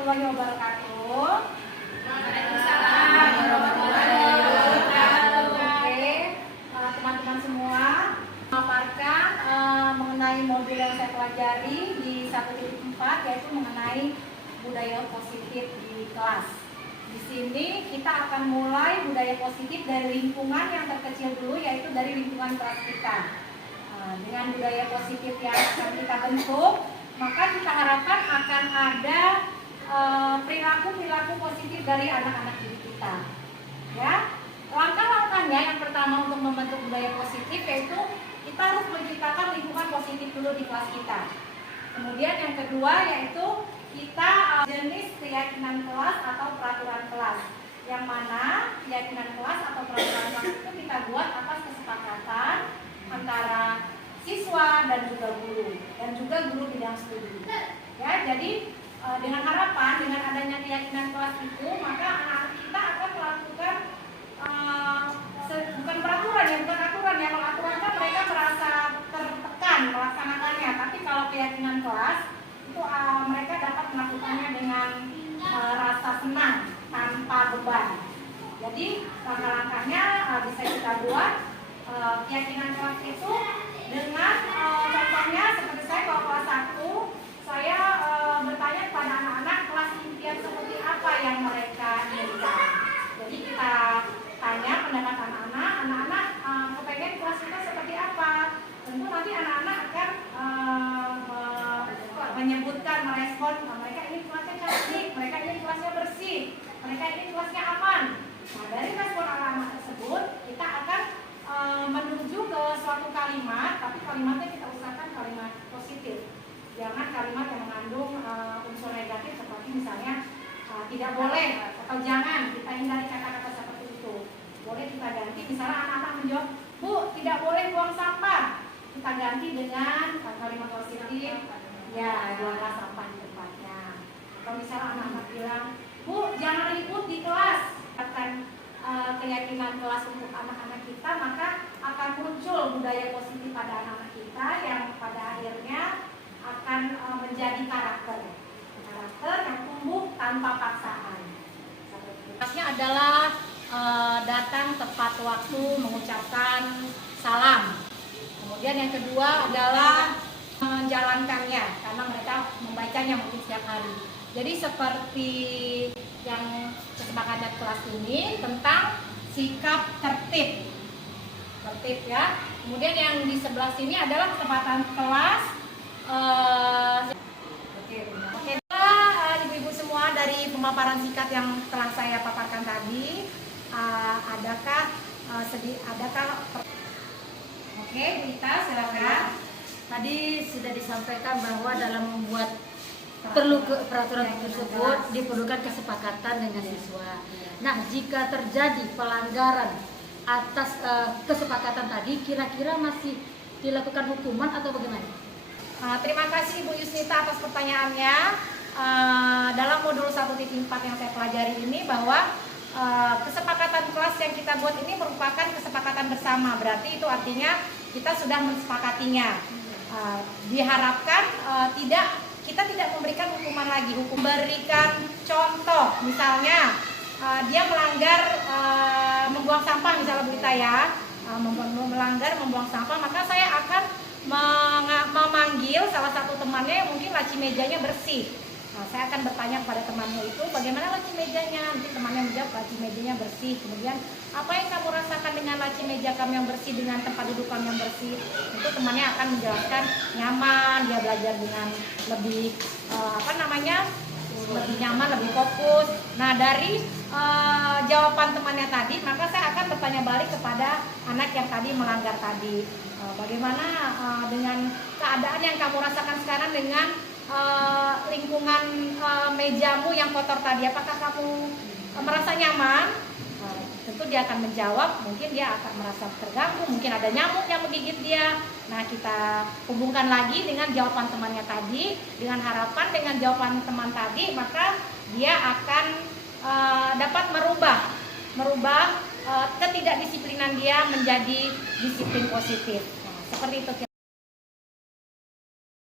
warahmatullahi wabarakatuh. Waalaikumsalam warahmatullahi wabarakatuh. Oke, teman-teman semua, memaparkan mengenai modul yang saya pelajari di 1.4, yaitu mengenai budaya positif di kelas. Di sini kita akan mulai budaya positif dari lingkungan yang terkecil dulu, yaitu dari lingkungan kelas kita. Dengan budaya positif yang akan kita bentuk, maka kita harapkan akan ada perilaku-perilaku positif dari anak-anak didik kita. Ya, langkah-langkahnya yang pertama untuk membentuk budaya positif yaitu kita harus menciptakan lingkungan positif dulu di kelas kita. Kemudian yang kedua yaitu kita jenis keyakinan kelas atau peraturan kelas. Yang mana keyakinan kelas atau peraturan kelas itu kita buat atas kesepakatan antara siswa dan juga guru bidang studi. Ya, jadi dengan harapan dengan adanya keyakinan kelas itu, maka anak-anak kita akan melakukan bukan aturan ya. Kalau aturan kan mereka merasa tertekan melaksanakannya, tapi kalau keyakinan kelas itu mereka dapat melakukannya dengan rasa senang tanpa beban. Jadi langkah-langkahnya bisa kita buat keyakinan kelas itu dengan contohnya seperti saya kalau kelas 1 saya bertanya kepada anak-anak kelas impian seperti apa yang mereka inginkan. Jadi kita tanya pendapat anak-anak kepengen kelas kita seperti apa. Tentu nanti anak-anak akan menyebutkan, merespon, mereka ingin kelasnya cantik, mereka ingin kelasnya bersih, mereka ingin kelasnya aman. Nah, dari respon anak-anak tersebut kita akan menuju ke suatu kalimat, tapi kalimatnya kita usahakan kalimat positif. Jangan kalimat yang mengandung unsur negatif seperti misalnya tidak boleh atau jangan, kita hindari kata-kata seperti itu. Boleh kita ganti, misalnya anak-anak menjawab, "Bu, tidak boleh buang sampah." Kita ganti dengan kalimat positif, ya, buanglah sampah di tempatnya. Atau misalnya anak-anak bilang, "Bu, jangan ribut di kelas." Akan keyakinan kelas untuk anak-anak kita, maka akan muncul budaya positif pada anak-anak kita yang pada akhirnya akan menjadi karakter yang tumbuh tanpa paksaan. Selanjutnya adalah datang tepat waktu mengucapkan salam. Kemudian yang kedua adalah menjalankannya karena mereka membacanya mungkin setiap hari. Jadi seperti yang kesepakatan kelas ini tentang sikap tertib ya. Kemudian yang di sebelah sini adalah kesepakatan kelas. Oke, ibu-ibu semua, dari pemaparan singkat yang telah saya paparkan tadi, adakah Oke, Bu Ita, silakan. Tadi sudah disampaikan bahwa dalam membuat peraturan tersebut diperlukan kesepakatan dengan siswa. Nah, jika terjadi pelanggaran atas kesepakatan tadi, kira-kira masih dilakukan hukuman atau bagaimana? Terima kasih Bu Yusnita atas pertanyaannya. Dalam modul 1.4 yang saya pelajari ini bahwa kesepakatan kelas yang kita buat ini merupakan kesepakatan bersama. Berarti itu artinya kita sudah mensepakatinya. Diharapkan kita tidak memberikan hukuman lagi. Berikan contoh, misalnya dia melanggar membuang sampah, misalnya Bu Ita ya, melanggar membuang sampah, maka saya akan memanggil salah satu temannya yang mungkin laci mejanya bersih. Nah, saya akan bertanya kepada temannya itu, bagaimana laci mejanya? Nanti temannya menjawab, laci mejanya bersih. Kemudian, apa yang kamu rasakan dengan laci meja kamu yang bersih, dengan tempat duduk kamu yang bersih? Itu temannya akan menjelaskan nyaman, dia belajar dengan lebih lebih nyaman, lebih fokus. Nah, dari jawaban temannya tadi, maka saya akan bertanya balik kepada anak yang tadi melanggar tadi. Bagaimana dengan keadaan yang kamu rasakan sekarang dengan lingkungan mejamu yang kotor tadi? Apakah kamu merasa nyaman? Tentu dia akan menjawab, mungkin dia akan merasa terganggu, mungkin ada nyamuk yang menggigit dia. Nah, kita hubungkan lagi dengan jawaban temannya tadi, dengan harapan dengan jawaban teman tadi, maka dia akan dapat merubah ketidakdisiplinan dia menjadi disiplin positif. Nah, seperti itu.